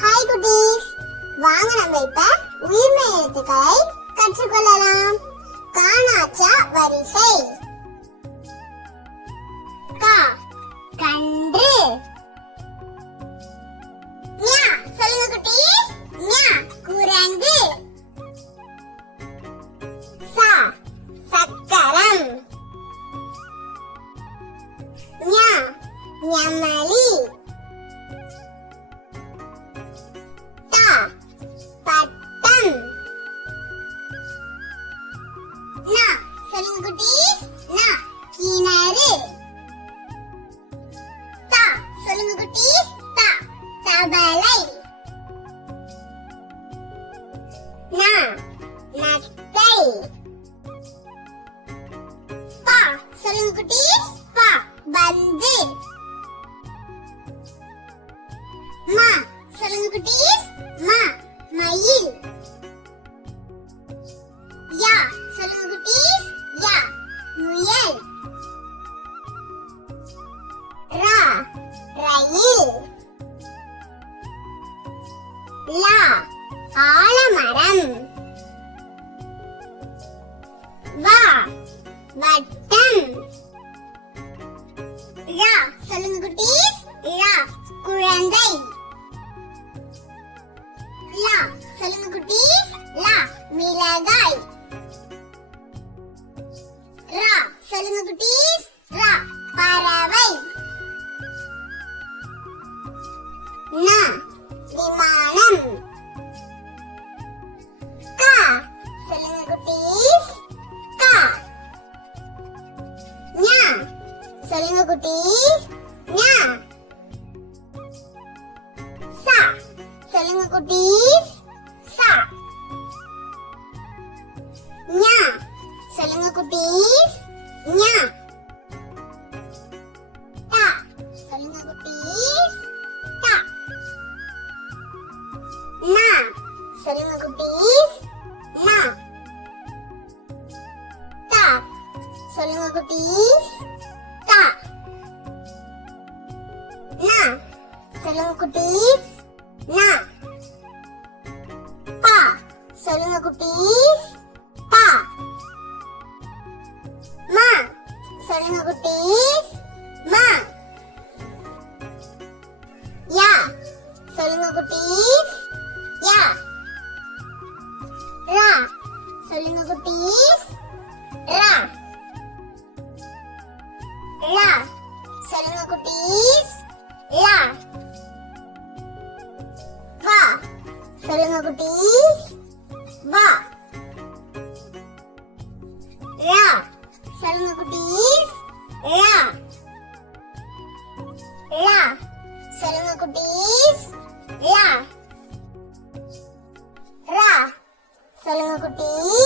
Hi குட்டீஸ், வாங்க நம்ம இப்ப உயிர்மை எழுத்துக்களை கற்றுக்கொள்ளலாம். காணாச்சா வரிசை. கா கன்று. ஞா சொல்லுங்க குட்டீஸ். ஞா குரங்கு. சா சக்கரம். ஞா ஞமலி. பட்டம். நா சொல்லுங்க குட்டீஸ். நா கிணறு. தா சொல்லுங்க குட்டீஸ். தா தவளை. நா நத்தை. பா சொல்லுங்க குட்டீஸ். பா பந்து. மா சொல்லுங்க குட்டீஸ். மா மயில். யா சொல்லுங்க குட்டீஸ். யா முயல். ரா ரயில். லா ஆலமரம். வா வட்டம். ரா சொல்லுங்க குட்டீஸ். ரா குழந்தை. லா சொல்லுங்க குட்டீஸ். லா மிளகாய். ரா சொல்லுங்க குட்டீஸ். ரா பறவை. நா விமானம். கா சொல்லுங்க குட்டீஸ். கா ஞா சொல்லுங்க குட்டீஸ். ஞா சா சொல்லுங்க குட்டீஸ். சா ஞா சொல்லுங்க குட்டீஸ். ஞா டா சொல்லுங்க குட்டீஸ். டா நா சொல்லுங்க குட்டீஸ். நா டா சொல்லுங்க குட்டீஸ். டா நா சொல்லுங்க குட்டீஸ். நா பா சொல்லுங்க குட்டீஸ். பா மா சொல்லுங்க குட்டீஸ். மா யா சொல்லுங்க குட்டீஸ். யா ரா சொல்லுங்க குட்டீஸ். ரா லா சொல்லுங்க குட்டீஸ். லா வா சொல்லுங்க குட்டீஸ். வா ரா சொல்லுங்க குட்டீஸ். ரா லா சொல்லுங்க குட்டீஸ். லா ரா சொல்லுங்க குட்டீஸ்.